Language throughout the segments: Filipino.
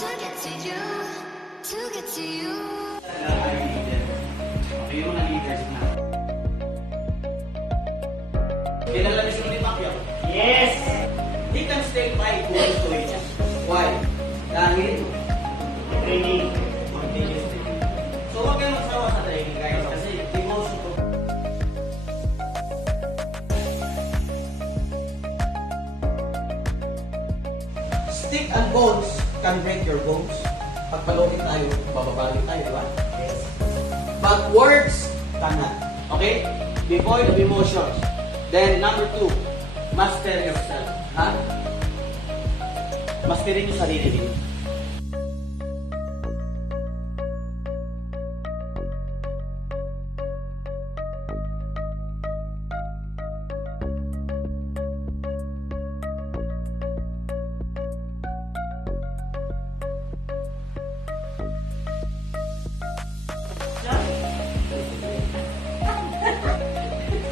to get to you, to get to you. Okay, yung mga leaders na. Kilala niyo si Manny Pacquiao? Yes! He can stay 5 goals to it. Why? Dahil training. Continuous training. So huwag kayong magsawa sa training guys kasi emotion ko. Stick and bones can break your bones. Pag palungin tayo, bababalik tayo, di ba? Yes. But words cannot. Okay? Be void of emotions. Then, number 2, master yourself. Ha? Masterin yung sarili niyo.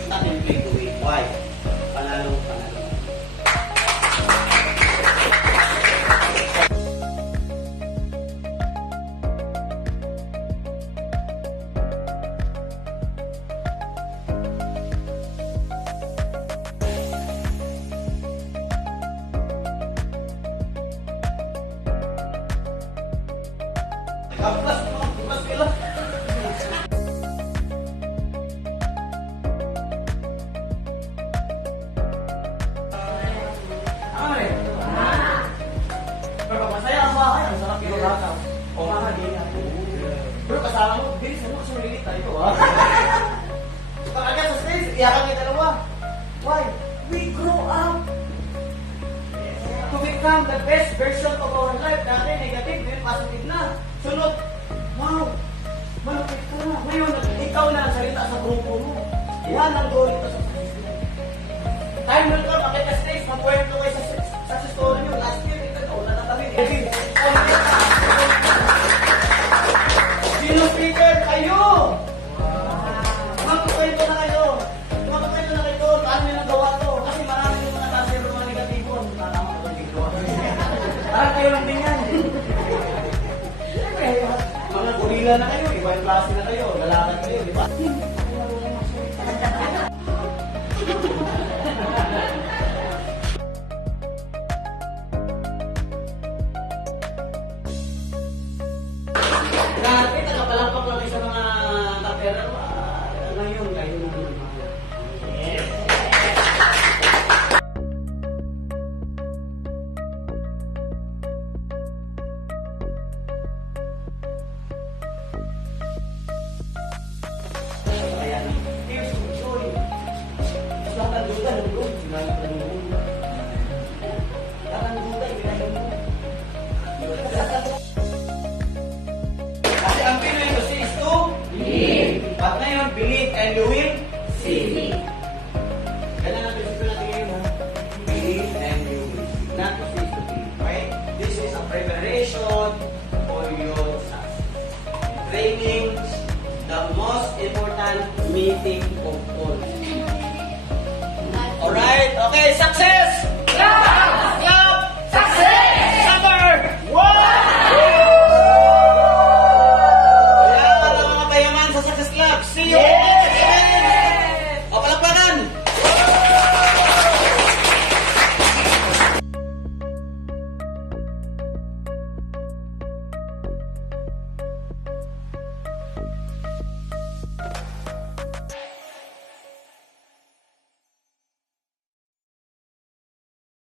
Nothing to take away. Why? Panalo, panalo. Plus pila. Pero masaya ang bahay, ang sarap yung rata. O nga, di nga. Pero kasama mo, bilis mo kasi malilit tayo ito, ha? Pagkagat sa stage, iyakan niya dalawa. Why? We grow up to become the best version of our life. Dati negative, ngayon positive na. Sunod, wow, malapit ka na. Ngayon, ikaw na ang salita sa grupo mo. Yan ang goal ito sa stage. Time na ito, makita stage, magkwento kayo sa story nyo. Last year, wala na kami. Sino speaker? Kayo! Magkukwento na kayo. Magkukwento na kayo. Paano nyo nagawa to? Kasi marami yung mga nasir mga negatibo. Tama ko yung gawa. Parang kayo lang din yan. Mga gorila na kayo. Iba yung klase na kayo. Lalakad kayo. Di ba? Dati, nakapalakpak lang kayo sa mga kapera. Ngayon, kayo na naman. Yes. Kaya, here's the joy. Mas lahat ang duda, nandun. Sinabi ko nandun. Lahat ang duda, ginagawa mo. Kasi ang Pinoy kasi is to believe. At ngayon, believe and you will see. Ganyan ang prinsipyo natin ngayon, ha? Believe and you will see. Not to see is to believe, right? This is a preparation for your success. Training, the most important meeting of all. Alright? Okay, success!